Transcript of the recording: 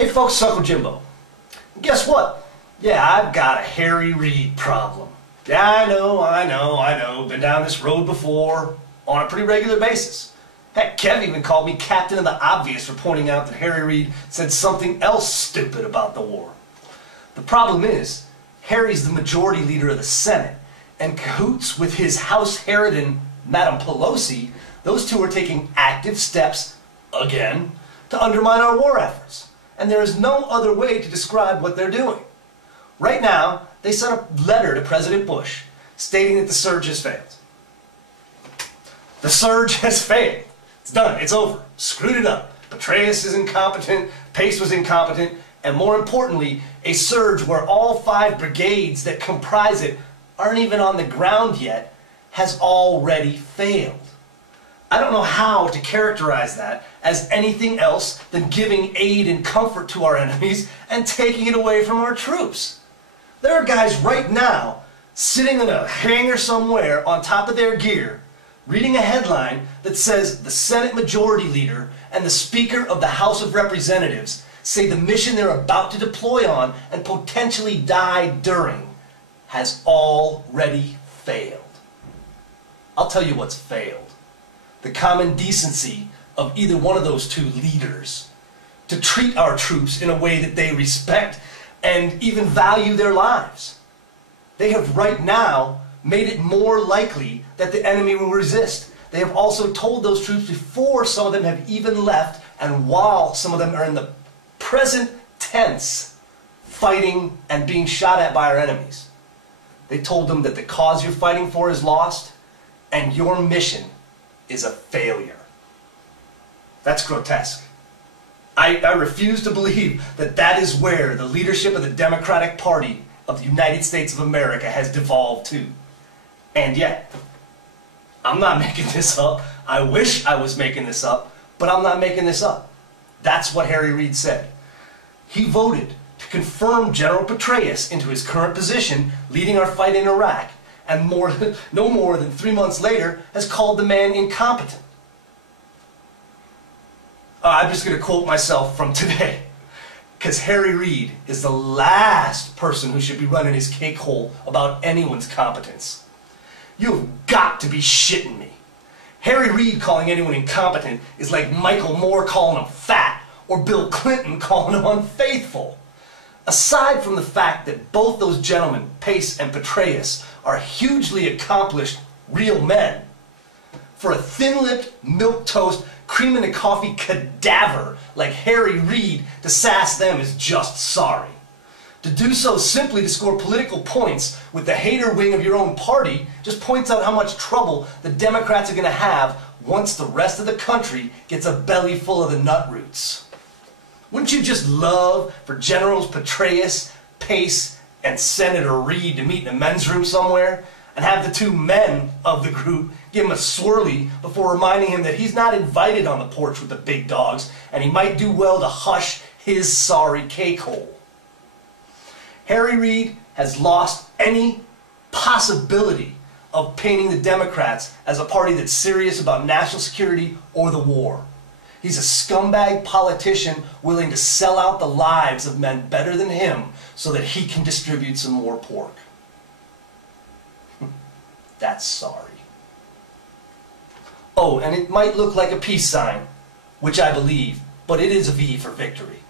Hey folks, it's Uncle Jimbo. Guess what? Yeah, I've got a Harry Reid problem. Yeah, I know. Been down this road before on a pretty regular basis. Heck, Kev even called me Captain of the Obvious for pointing out that Harry Reid said something else stupid about the war. The problem is, Harry's the majority leader of the Senate, and cahoots with his House Harridan, Madam Pelosi, those two are taking active steps, again, to undermine our war efforts. And there is no other way to describe what they're doing. Right now, they sent a letter to President Bush stating that the surge has failed. The surge has failed. It's done. It's over. Screwed it up. Petraeus is incompetent, Pace was incompetent, and more importantly, a surge where all 5 brigades that comprise it aren't even on the ground yet has already failed. I don't know how to characterize that as anything else than giving aid and comfort to our enemies and taking it away from our troops. There are guys right now sitting in a hangar somewhere on top of their gear reading a headline that says the Senate Majority Leader and the Speaker of the House of Representatives say the mission they're about to deploy on and potentially die during has already failed. I'll tell you what's failed. The common decency of either one of those two leaders to treat our troops in a way that they respect and even value their lives. They have right now made it more likely that the enemy will resist. They have also told those troops before some of them have even left and while some of them are in the present tense fighting and being shot at by our enemies. They told them that the cause you're fighting for is lost and your mission is a failure. That's grotesque. I refuse to believe that that is where the leadership of the Democratic Party of the United States of America has devolved to. And yet, I'm not making this up. I wish I was making this up, but I'm not making this up. That's what Harry Reid said. He voted to confirm General Petraeus into his current position leading our fight in Iraq, and no more than 3 months later has called the man incompetent. I'm just going to quote myself from today, because Harry Reid is the last person who should be running his cake hole about anyone's competence. You've got to be shitting me. Harry Reid calling anyone incompetent is like Michael Moore calling him fat, or Bill Clinton calling him unfaithful. Aside from the fact that both those gentlemen, Pace and Petraeus, are hugely accomplished real men, for a thin-lipped, milquetoast, cream-in-the-coffee cadaver like Harry Reid to sass them is just sorry. To do so simply to score political points with the hater wing of your own party just points out how much trouble the Democrats are going to have once the rest of the country gets a belly full of the nut roots. Wouldn't you just love for Generals Petraeus, Pace, and Senator Reid to meet in a men's room somewhere and have the 2 men of the group give him a swirly before reminding him that he's not invited on the porch with the big dogs and he might do well to hush his sorry cake hole? Harry Reid has lost any possibility of painting the Democrats as a party that's serious about national security or the war. He's a scumbag politician willing to sell out the lives of men better than him so that he can distribute some more pork. That's sorry. Oh, and it might look like a peace sign, which I believe, but it is a V for victory.